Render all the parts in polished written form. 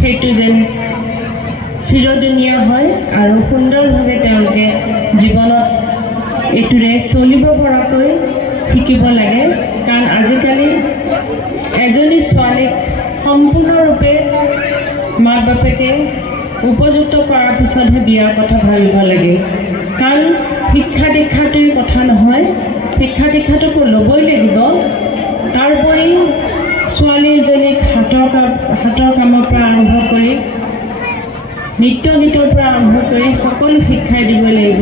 সেইটো যেন চিৰদিনীয়া হয় আৰু সুন্দৰভাৱে তেওঁলোকে জীৱনত এইটোৰে চলিব পৰাকৈ শিকিব লাগে। কাৰণ আজিকালি এজনী ছোৱালীক সম্পূৰ্ণৰূপে মাক বাপেকে উপযুক্ত কৰাৰ পিছতহে বিয়াৰ কথা ভাবিব লাগে। কাৰণ শিক্ষা দীক্ষাটোৰ কথা নহয়, শিক্ষা দীক্ষাটোকো ল'বই লাগিব। তাৰোপৰি ছোৱালীজনীক হাতৰ কামৰ পৰা আৰম্ভ কৰি নৃত্য গীতৰ পৰা আৰম্ভ কৰি সকলো শিক্ষাই দিব লাগিব।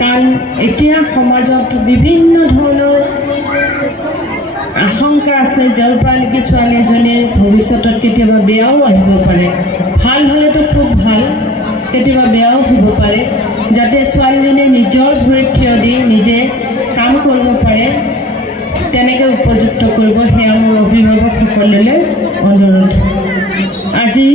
কাৰণ এতিয়া সমাজত বিভিন্ন ধৰণৰ আশংকা আছে, যাৰ পৰা নেকি ছোৱালী এজনীৰ ভৱিষ্যতত কেতিয়াবা বেয়াও আহিব পাৰে। ভাল হ'লেতো খুব ভাল, কেতিয়াবা বেয়াও হ'ব পাৰে। যাতে ছোৱালীজনীয়ে নিজৰ ভৰিত থিয় দি নিজে কাম কৰিব পাৰে, তেনেকৈ উপযুক্ত কৰিব, সেয়া মোৰ অভিভাৱকসকললৈ অনুৰোধ। আজি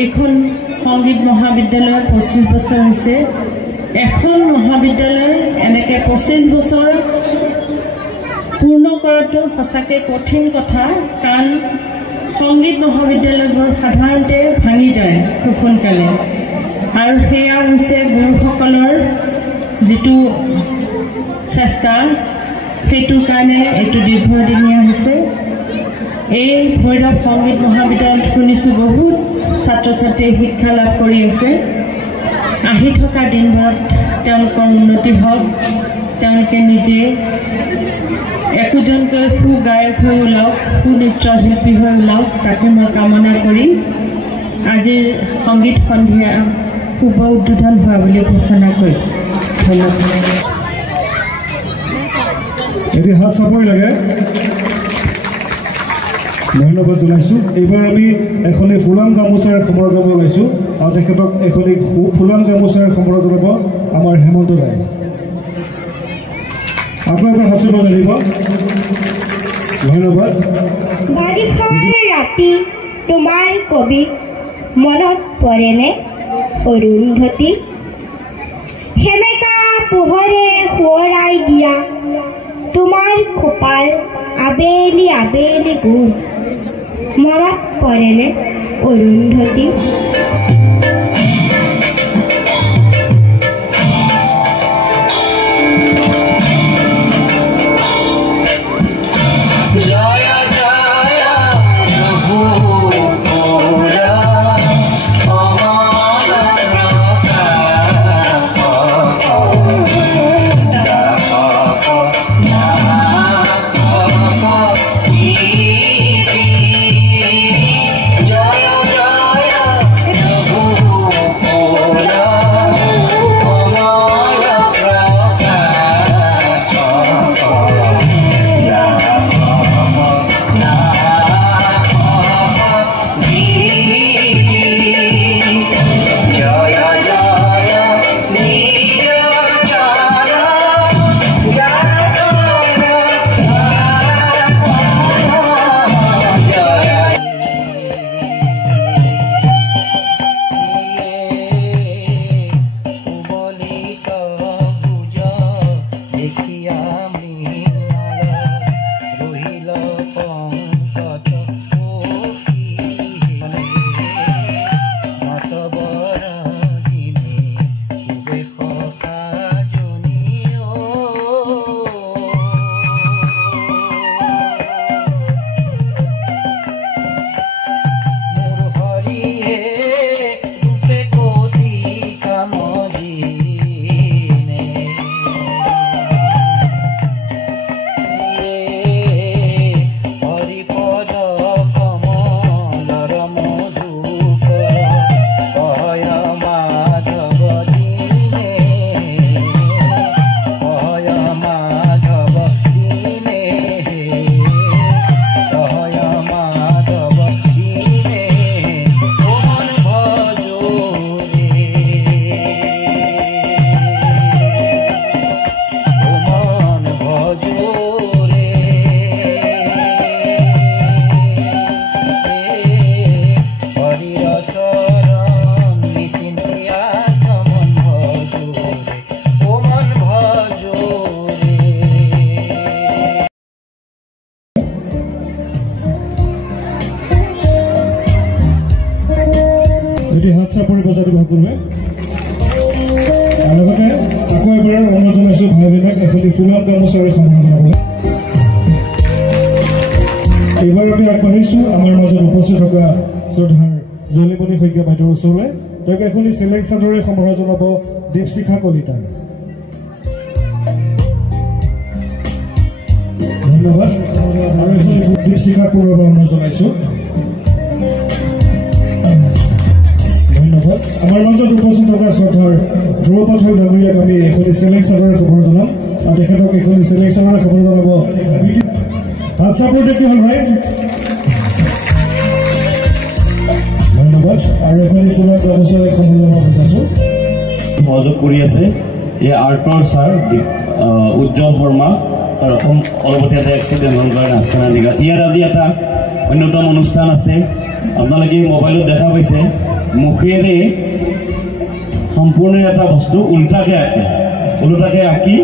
এইখন সংগীত মহাবিদ্যালয় 25 বছৰ হৈছে। এখন মহাবিদ্যালয় এনেকৈ 25 বছৰ পূৰ্ণ কৰাটো সঁচাকৈ কঠিন কথা। কাৰণ সংগীত মহাবিদ্যালয়বোৰ সাধাৰণতে ভাঙি যায় খুব সোনকালে, আৰু সেয়া হৈছে গুৰুসকলৰ যিটো চেষ্টা, সেইটোৰ কাৰণে এইটো দীৰ্ঘদিনীয়া হৈছে। এই ভৈৰৱ সংগীত মহাবিদ্যালয়ত শুনিছোঁ বহুত ছাত্ৰ ছাত্ৰীয়ে শিক্ষা লাভ কৰি আছে। আহি থকা দিনবোৰত তেওঁলোকৰ উন্নতি হওক, তেওঁলোকে নিজে একোজনকৈ সুগায়ক হৈ ওলাওক, সুনৃত্যশিল্পী হৈ ওলাওক, তাকে মই কামনা কৰি আজিৰ সংগীত সন্ধিয়া শুভ উদ্বোধন হোৱা বুলি ঘোষণা কৰি ধন্যবাদ। এতিয়া হাত চাপৰি লাগে, ধন্যবাদ জনাইছোঁ। এইবাৰ আমি এখনি ফুলাম গামোচাৰ সম্বৰ্ধনা জনাইছোঁ, আৰু তেখেতক এখনি ফুলাম গামোচাৰ সম্বৰ্ধনা জনাব আমাৰ হেমন্ত দাই। আকৌ এবাৰ হাত চাপৰি জানিব, ধন্যবাদ। বাৰিষাৰ ৰাতি তোমাৰ কবি মনত পৰেনে অৰুন্ধতী? সেমেকা পোহৰে সোঁৱৰাই দিয়া তোমাৰ খোপাৰ আবেলি আবেলি গুণ মনত পৰেনে অৰুন্ধতী? সকলোৱে আৰু লগতে আকৌ এবাৰ অনুৰোধ জনাইছোঁ ভাই ভনীক এখনি ফুলাম গামোচাৰে সন্মান জনাবলৈ এইবাৰ আমি আগবাঢ়িছোঁ আমাৰ মাজত উপস্থিত থকা শ্ৰদ্ধাৰ জলিমণি শইকীয়া বাইদেউৰ ওচৰলৈ তেওঁক এখনি চেলেং চাদৰে সমাৰোহ জনাব দীপশিখা কলিতাই ধন্যবাদ আৰু এখনি দীপশিখা পুৰবাৰ অনুৰোধ জনাইছোঁ ধন্যবাদ আমাৰ মাজত উপস্থিত থকা শ্ৰদ্ধাৰ ধ্ৰুৱপথৰ ডাঙৰীয়াক আমি এখনি চেলেং চাদৰে খবৰ জনাম আৰু তেখেতক এখনি চেলেং চাদৰে খবৰ জনাব হাতচাপৰতে কি হ'ল ৰাইজ ধন্যবাদ আৰু এখনি ফুলাম গামোচাৰে খবৰ জনাব বিচাৰিছোঁ সহযোগ কৰি আছে এই আৰ্টৰ ছাৰ উজ্জ্বল শৰ্মা তাৰ অলপতে এটা এক্সিডেণ্ট হ'ল কাৰণে হাতখনা নিগা ইয়াত আজি এটা অন্যতম অনুষ্ঠান আছে আপোনালোকে মোবাইলত দেখা পাইছে মুখেৰে সম্পূৰ্ণ এটা বস্তু ওলোটাকৈ আঁকি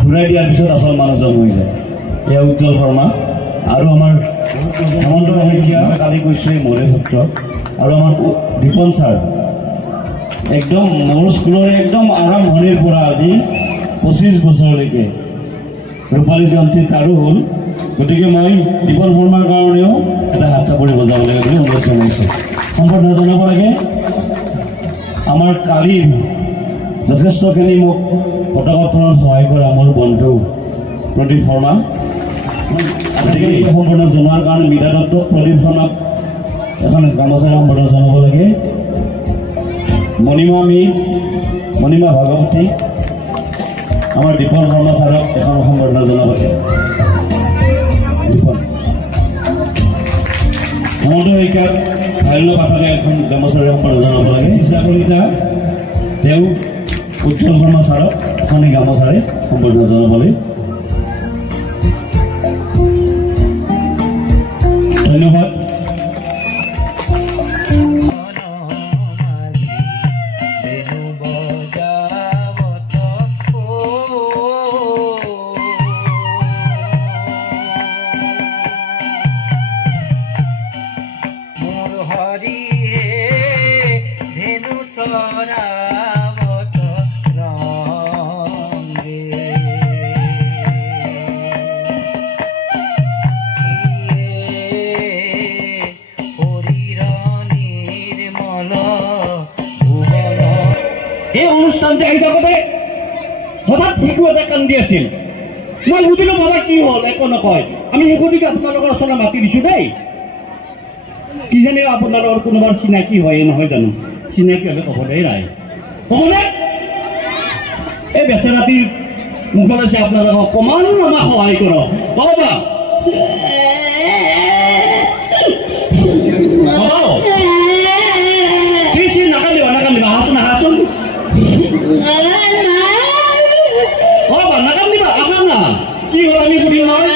ঘূৰাই দিয়াৰ পিছত আচল মানুহজন হৈ যায় এয়া উজ্জ্বল শৰ্মা আৰু আমাৰ হেমন্ত শইকীয়া কালি কৈছোঁৱেই মৰে সত্ৰ আৰু আমাৰ দীপন ছাৰ একদম মোৰ স্কুলৰ একদম আৰম্ভণিৰ পৰা আজি 25 বছৰলৈকে ৰূপালী জয়ন্তীত আৰু হ'ল গতিকে মই দীপন শৰ্মাৰ কাৰণেও এটা হাত চাপৰি বজাব লাগে বুলি অনুৰোধ জনাইছোঁ সম্বৰ্ধনা জনাব লাগে আমাৰ কালিৰ যথেষ্টখিনি মোক পতাকা উত্তোলনত সহায় কৰা মোৰ বন্ধু প্ৰদীপ শৰ্মা আজিকালি সম্বৰ্ধনা জনোৱাৰ কাৰণে মীৰা দত্তক প্ৰদীপ শৰ্মাক এখন গামোচাৰে সম্বৰ্ধনা জনাব লাগে মণিমা মিছ মণিমা ভাগৱতী আমাৰ দীপন শৰ্মা ছাৰক এখন সম্বৰ্ধনা জনাব লাগে হেমন্ত শইকীয়াক ভাইল পাঠকে এখন গামোচাৰে সম্বৰ্ধনা জনাব লাগে ইচ্ছা কলিতা তেওঁ উজ্জ্বল শৰ্মা ছাৰক এখন গামোচাৰে সম্বৰ্ধনা জনাব লাগে ধন্যবাদ এই অনুষ্ঠানতে আহি থাকোঁতে হঠাৎ শিশু এটা কান্দি আছিল মই সুধিলোঁ বাবা কি হ'ল একো নকয় আমি শিশুটিকে আপোনালোকৰ ওচৰলৈ মাতি দিছোঁ দেই কিজানি আপোনালোকৰ কোনোবাৰ চিনাকি হয় নহয় জানো চিনাকি হ'লে ক'ব দেই ৰাইজ ক'বনে এই বেচেৰাটিৰ মুখলৈ চাই আপোনালোকক অকণমান আমাক সহায় কৰক ক'বা নাকান্দিবা নাকান্দিবা আহাচোন আহাচোন নাকান্দিবা আহা না কি হ'ল আমি সুধিম নহয়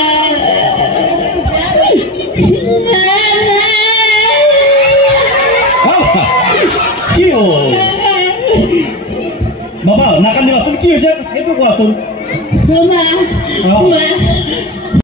কি হ'ল বাবা নাকান্দিবাচোন কি হৈছে সেইটো কোৱাচোন